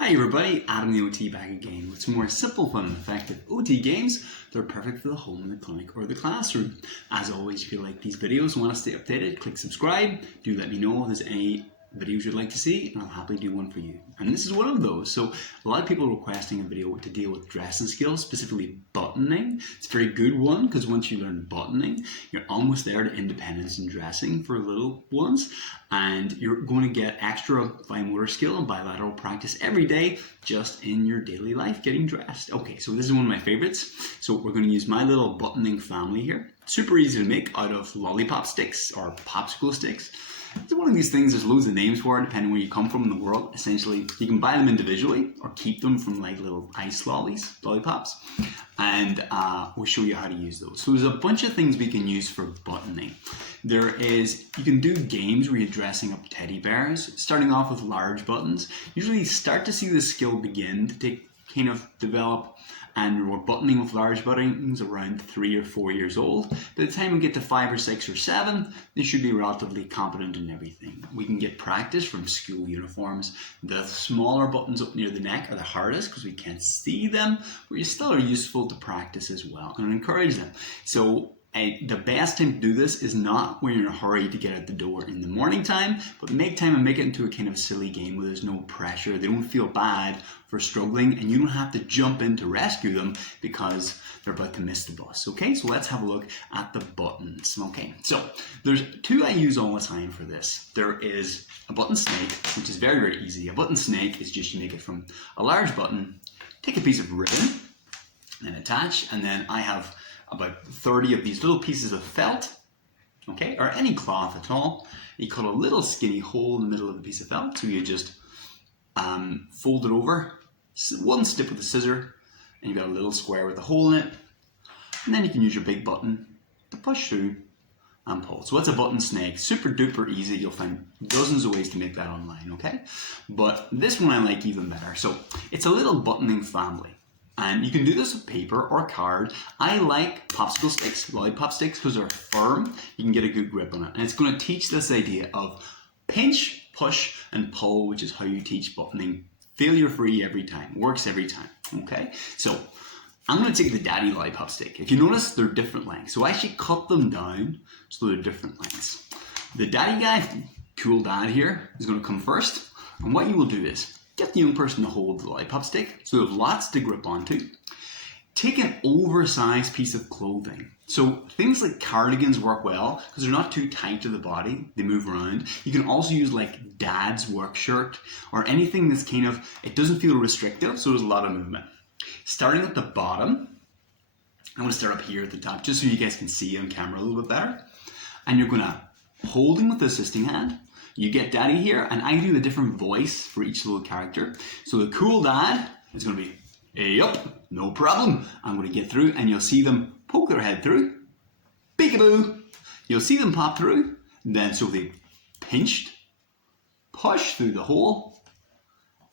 Hi everybody, Adam the OT back again with some more simple, fun and effective OT games that are perfect for the home, the clinic or the classroom. As always, if you like these videos and want to stay updated, click subscribe. Do let me know if there's any videos you'd like to see and I'll happily do one for you. And this is one of those. So a lot of people are requesting a video to deal with dressing skills, specifically buttoning. It's a very good one because once you learn buttoning, you're almost there to independence in dressing for little ones. And you're going to get extra fine motor skill and bilateral practice every day just in your daily life getting dressed. Okay, so this is one of my favorites. So we're going to use my little buttoning family here. Super easy to make out of lollipop sticks or popsicle sticks. It's one of these things, there's loads of names for it depending where you come from in the world. Essentially, you can buy them individually or keep them from like little ice lollipops. And we'll show you how to use those. So there's a bunch of things we can use for buttoning. You can do games where you're dressing up teddy bears, starting off with large buttons. Usually you start to see the skill begin to develop, and we're buttoning with large buttons around 3 or 4 years old. By the time we get to 5 or 6 or 7, they should be relatively competent in everything. We can get practice from school uniforms. The smaller buttons up near the neck are the hardest because we can't see them, but they still are useful to practice as well, and I encourage them. So the best time to do this is not when you're in a hurry to get out the door in the morning time, but make time and make it into a kind of silly game where there's no pressure. They don't feel bad for struggling and you don't have to jump in to rescue them because they're about to miss the bus. Okay, so let's have a look at the buttons. Okay, so there's two I use all the time for this. There is a button snake, which is very, very easy. A button snake is just you make it from a large button, take a piece of ribbon and attach, and then I have about 30 of these little pieces of felt, okay, or any cloth at all. You cut a little skinny hole in the middle of the piece of felt, so you just fold it over, one snip with a scissor, and you've got a little square with a hole in it, and then you can use your big button to push through and pull. So that's a button snake, super duper easy. You'll find dozens of ways to make that online, okay? But this one I like even better. So it's a little buttoning family. And you can do this with paper or card. I like popsicle sticks, lollipop sticks, because they're firm. You can get a good grip on it. And it's going to teach this idea of pinch, push, and pull, which is how you teach buttoning. Failure free every time. Works every time. Okay? So I'm going to take the daddy lollipop stick. If you notice, they're different lengths. So I actually cut them down so they're different lengths. The daddy guy, cool dad here, is going to come first. And what you will do is get the young person to hold the lollipop stick so they have lots to grip onto. Take an oversized piece of clothing. So things like cardigans work well because they're not too tight to the body. They move around. You can also use like dad's work shirt or anything that's it doesn't feel restrictive, so there's a lot of movement. Starting at the bottom, I'm going to start up here at the top just so you guys can see on camera a little bit better. And you're going to hold him with the assisting hand. You get daddy here, and I do a different voice for each little character. So the cool dad is going to be, hey, yup, no problem. I'm going to get through, and you'll see them poke their head through. Peekaboo. You'll see them pop through. Then so they pinched, push through the hole,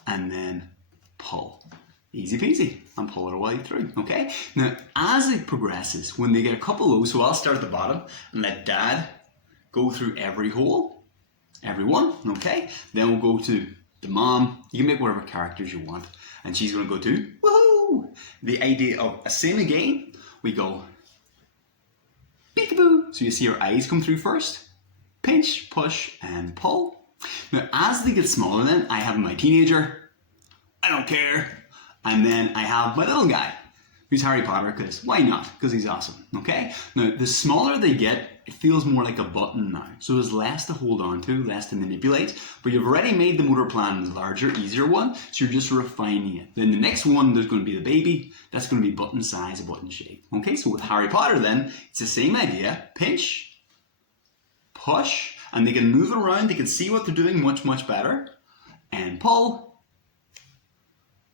and then pull. Easy peasy, and pull it away through, okay? Now, as it progresses, when they get a couple of those, so I'll start at the bottom and let dad go through every hole. Everyone, okay? Then we'll go to the mom. You can make whatever characters you want. And she's going to go to, woohoo! The idea of a same again, we go, peekaboo. So you see her eyes come through first. Pinch, push, and pull. Now, as they get smaller then, I have my teenager. I don't care. And then I have my little guy, who's Harry Potter, because why not? Because he's awesome, okay? Now, the smaller they get, it feels more like a button now. So there's less to hold on to, less to manipulate, but you've already made the motor plan larger, easier one, so you're just refining it. Then the next one, there's going to be the baby. That's going to be button size, a button shape. Okay, so with Harry Potter then, it's the same idea. Pinch, push, and they can move it around. They can see what they're doing much, much better. And pull.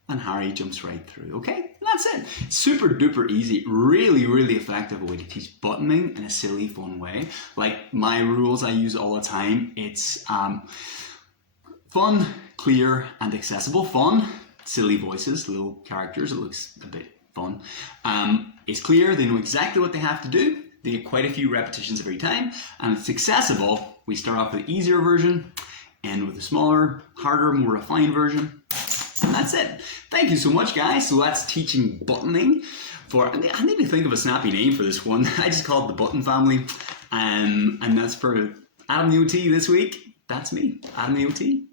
And Harry jumps right through, okay? And that's it. Super duper easy, really, really effective way to teach buttoning in a silly, fun way. Like my rules I use all the time. It's fun, clear, and accessible. Fun, silly voices, little characters. It looks a bit fun. It's clear, they know exactly what they have to do. They get quite a few repetitions every time. And it's accessible. We start off with the easier version, end with the smaller, harder, more refined version. And that's it. Thank you so much, guys. So that's teaching buttoning. I need to think of a snappy name for this one. I just call it the Button Family. And that's for Adam the OT this week. That's me, Adam the OT.